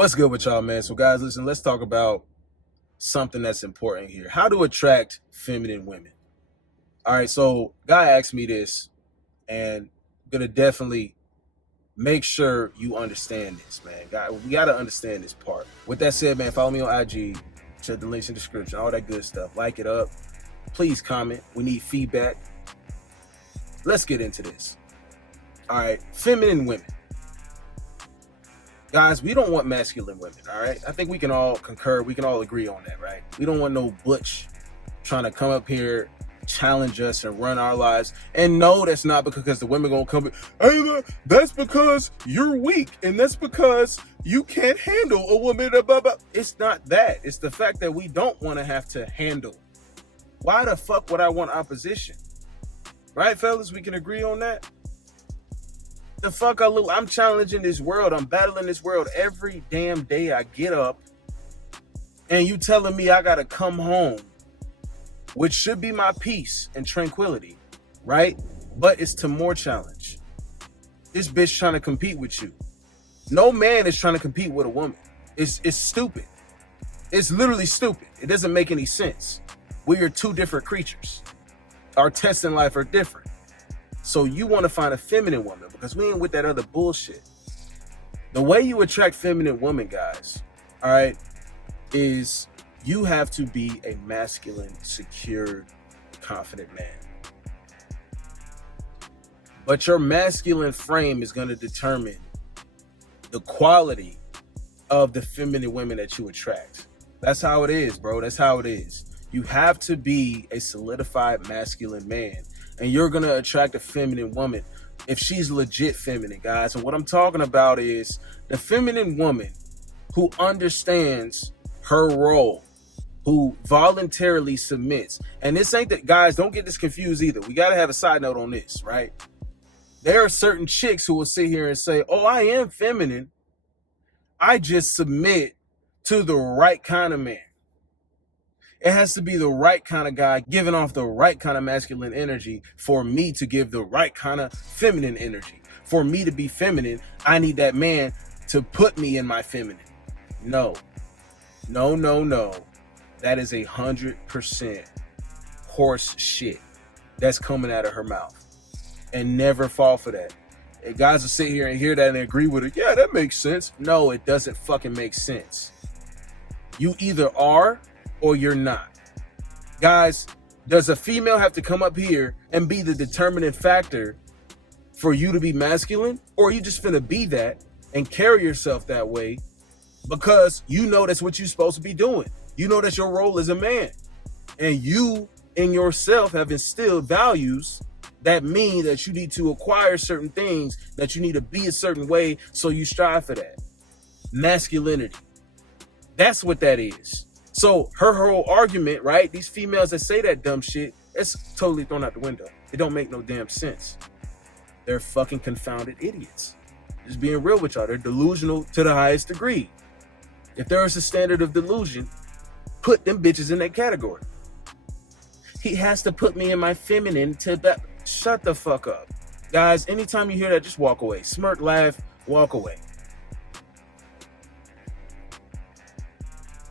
What's good with y'all, man? So guys, listen, let's talk about something that's important here. How to attract feminine women. All right, so guy asked me this, and I'm gonna definitely make sure you understand this, man. We gotta understand this part. With that said, man, follow me on IG, check the links in the description, all that good stuff. Like it up. Please comment. We need feedback. Let's get into this. All right, feminine women. Guys, we don't want masculine women, all right? I think we can all concur, we can all agree on that, right? We don't want no butch trying to come up here, challenge us, and run our lives. And no, that's not because the women gonna come, hey, that's because you're weak, and that's because you can't handle a woman, blah, blah. It's not that. It's the fact that we don't want to have to handle. Why the fuck would I want opposition? Right, fellas? We can agree on that? The fuck I'm challenging this world. I'm battling this world every damn day I get up. And you telling me I gotta come home, which should be my peace and tranquility, right? But it's to more challenge. This bitch trying to compete with you. No man is trying to compete with a woman. It's stupid. It's literally stupid. It doesn't make any sense. We are two different creatures. Our tests in life are different. So you want to find a feminine woman because we ain't with that other bullshit. The way you attract feminine women, guys, all right, is you have to be a masculine, secure, confident man. But your masculine frame is going to determine the quality of the feminine women that you attract. That's how it is, bro. That's how it is. You have to be a solidified masculine man. And you're going to attract a feminine woman if she's legit feminine, guys. And what I'm talking about is the feminine woman who understands her role, who voluntarily submits. And this ain't that, guys, don't get this confused either. We got to have a side note on this, right? There are certain chicks who will sit here and say, oh, I am feminine. I just submit to the right kind of man. It has to be the right kind of guy giving off the right kind of masculine energy for me to give the right kind of feminine energy. For me to be feminine, I need that man to put me in my feminine. No. That is 100% horse shit that's coming out of her mouth. And never fall for that. And guys will sit here and hear that and agree with it. Yeah, that makes sense. No, it doesn't fucking make sense. You either are or you're not. Guys, does a female have to come up here and be the determining factor for you to be masculine? Or are you just finna be that and carry yourself that way because you know that's what you're supposed to be doing? You know that's your role as a man. And you in yourself have instilled values that mean that you need to acquire certain things, that you need to be a certain way, so you strive for that. Masculinity. That's what that is. So her whole argument, right? These females that say that dumb shit, it's totally thrown out the window. It don't make no damn sense. They're fucking confounded idiots. Just being real with y'all. They're delusional to the highest degree. If there is a standard of delusion, put them bitches in that category. He has to put me in my feminine to that. Shut the fuck up. Guys, anytime you hear that, just walk away. Smirk, laugh, walk away.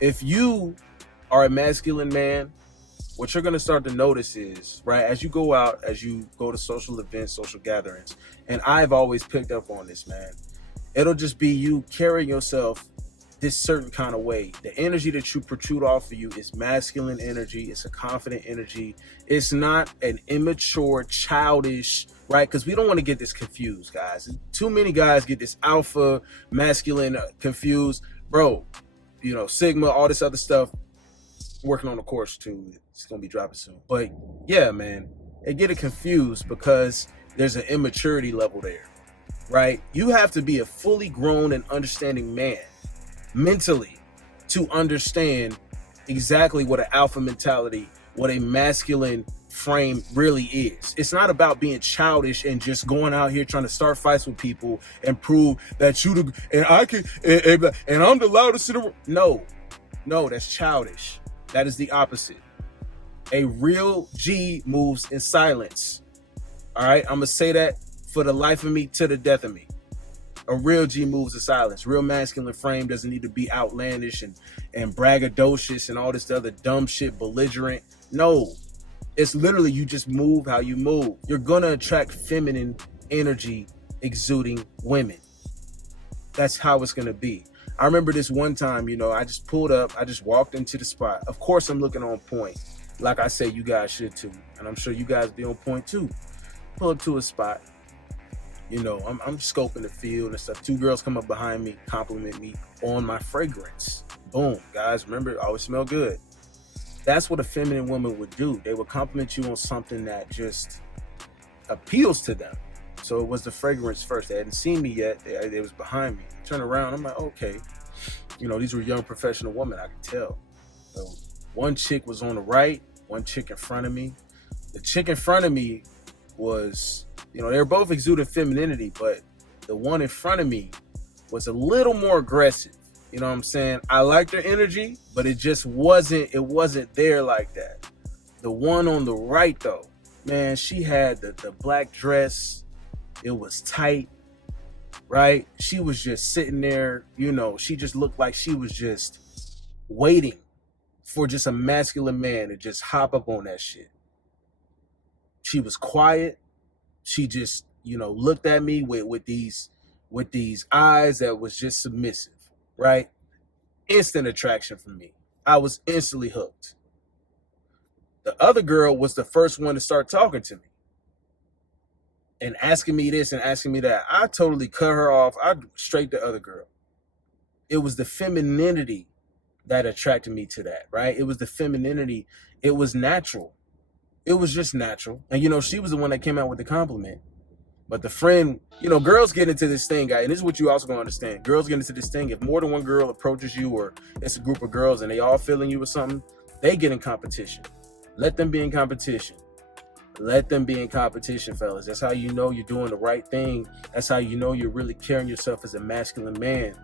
If you are a masculine man, what you're going to start to notice is, right, as you go out, as you go to social events, social gatherings, and I've always picked up on this, man, it'll just be you carrying yourself this certain kind of way. The energy that you protrude off of you is masculine energy. It's a confident energy. It's not an immature, childish, right? Because we don't want to get this confused, guys. Too many guys get this alpha, masculine confused. Bro, you know, Sigma, all this other stuff, working on the course too. It's going to be dropping soon. But yeah, man, they get it confused because there's an immaturity level there, right? You have to be a fully grown and understanding man mentally to understand exactly what an alpha mentality, what a masculine frame really is. It's not about being childish and just going out here trying to start fights with people and prove that you and I can and I'm the loudest in the room. No, that's childish. That is the opposite. A real G moves in silence. All right, I'm gonna say that for the life of me, to the death of me. A real G moves in silence. Real masculine frame doesn't need to be outlandish and braggadocious and all this other dumb shit, belligerent. No, it's literally you just move how you move. You're gonna attract feminine energy exuding women. That's how it's gonna be. I remember this one time, I just pulled up, I just walked into the spot. Of course, I'm looking on point. Like I said, you guys should too. And I'm sure you guys be on point too. Pull up to a spot. I'm scoping the field and stuff. Two girls come up behind me, compliment me on my fragrance. Boom, guys, remember, it always smell good. That's what a feminine woman would do. They would compliment you on something that just appeals to them. So it was the fragrance first. They hadn't seen me yet. They was behind me. I turn around, I'm like, okay. These were young professional women, I could tell. So one chick was on the right, one chick in front of me. The chick in front of me was, they were both exuding femininity, but the one in front of me was a little more aggressive. You know what I'm saying? I liked her energy, but it wasn't there like that. The one on the right though, man, she had the black dress. It was tight, right? She was just sitting there, she just looked like she was just waiting for just a masculine man to just hop up on that shit. She was quiet. She just, looked at me with these eyes that was just submissive, right? Instant attraction for me. I was instantly hooked. The other girl was the first one to start talking to me and asking me this and asking me that. I totally cut her off. I straight the other girl. It was the femininity that attracted me to that, right? It was the femininity. It was natural. It was just natural. And, she was the one that came out with the compliment. But the friend, girls get into this thing, guy, and this is what you also gonna understand. Girls get into this thing. If more than one girl approaches you, or it's a group of girls and they all feeling you or something, they get in competition. Let them be in competition. Let them be in competition, fellas. That's how you know you're doing the right thing. That's how you know you're really carrying yourself as a masculine man.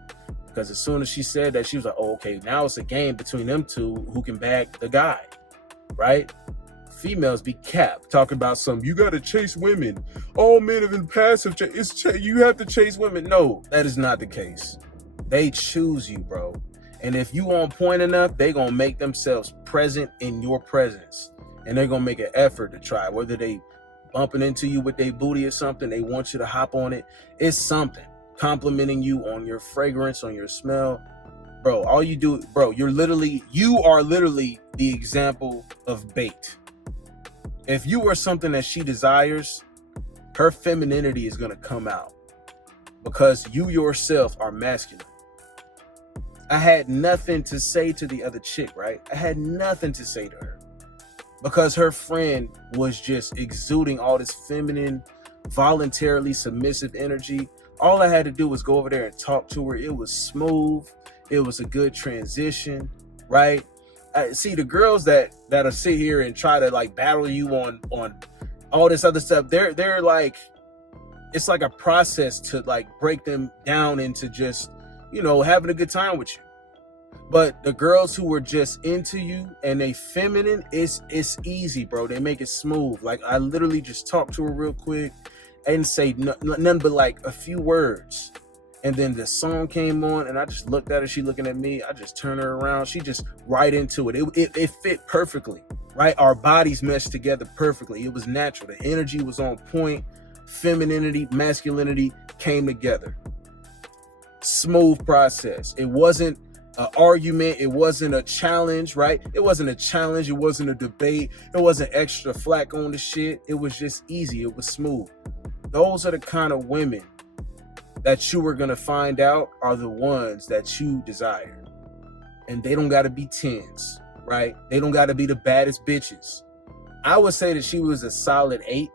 Because as soon as she said that, she was like, oh, okay, now it's a game between them two who can bag the guy, right? Females be capped, talking about you got to chase women. All men have been passive. You have to chase women. No, that is not the case. They choose you, bro. And if you on point enough, they going to make themselves present in your presence. And they're going to make an effort to try. Whether they bumping into you with their booty or something, they want you to hop on it. It's something. Complimenting you on your fragrance, on your smell. Bro, all you do, bro, you are literally the example of bait. If you are something that she desires, her femininity is going to come out because you yourself are masculine. I had nothing to say to the other chick, right? I had nothing to say to her because her friend was just exuding all this feminine, voluntarily submissive energy. All I had to do was go over there and talk to her. It was smooth. It was a good transition, right? See, the girls that'll sit here and try to like battle you on all this other stuff, they're like, it's like a process to like break them down into just, having a good time with you. But the girls who were just into you and they feminine, it's easy, bro. They make it smooth. Like I literally just talked to her real quick. I didn't say nothing but like a few words. And then the song came on and I just looked at her. She looking at me. I just turned her around. She just right into it. It fit perfectly, right? Our bodies meshed together perfectly. It was natural. The energy was on point. Femininity, masculinity came together. Smooth process. It wasn't an argument. It wasn't a challenge, right? It wasn't a challenge. It wasn't a debate. It wasn't extra flack on the shit. It was just easy. It was smooth. Those are the kind of women that you are going to find out are the ones that you desire. And they don't got to be 10s, right? They don't got to be the baddest bitches. I would say that she was a solid 8.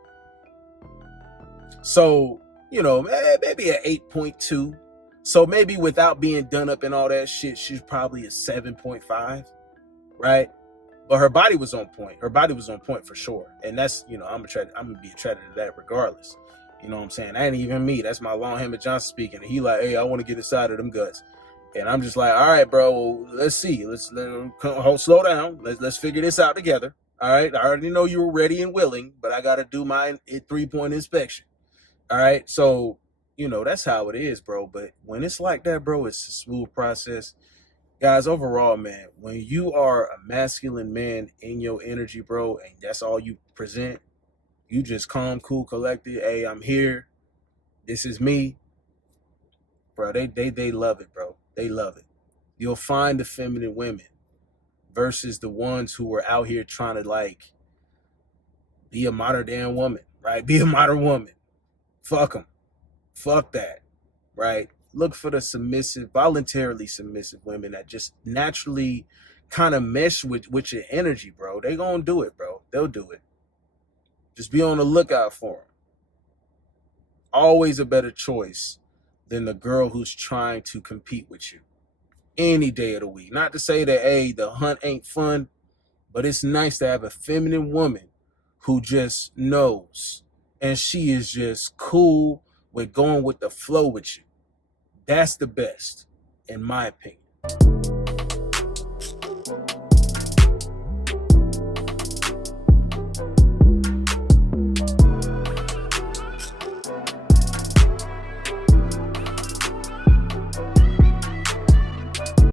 So, maybe an 8.2. So maybe without being done up and all that shit, she's probably a 7.5, right? But her body was on point. Her body was on point for sure. And that's, I'm gonna be attracted to that regardless. You know what I'm saying? That ain't even me. That's my Longhammer Johnson speaking. And he like, hey, I want to get inside of them guts. And I'm just like, all right, bro, let's see. Let's slow down. Let's figure this out together. All right. I already know you were ready and willing, but I got to do my 3-point inspection. All right. So you know, that's how it is, bro. But when it's like that, bro, it's a smooth process. Guys, overall, man, when you are a masculine man in your energy, bro, and that's all you present, you just calm, cool, collected. Hey, I'm here. This is me, bro. They love it, bro. They love it. You'll find the feminine women versus the ones who are out here trying to like be a modern damn woman, right? Be a modern woman. Fuck them. Fuck that, right? Look for the submissive, voluntarily submissive women that just naturally kind of mesh with your energy, bro. They gonna do it, bro. They'll do it. Just be on the lookout for them. Always a better choice than the girl who's trying to compete with you any day of the week. Not to say that, hey, the hunt ain't fun, but it's nice to have a feminine woman who just knows, and she is just cool with going with the flow with you. That's the best, in my opinion.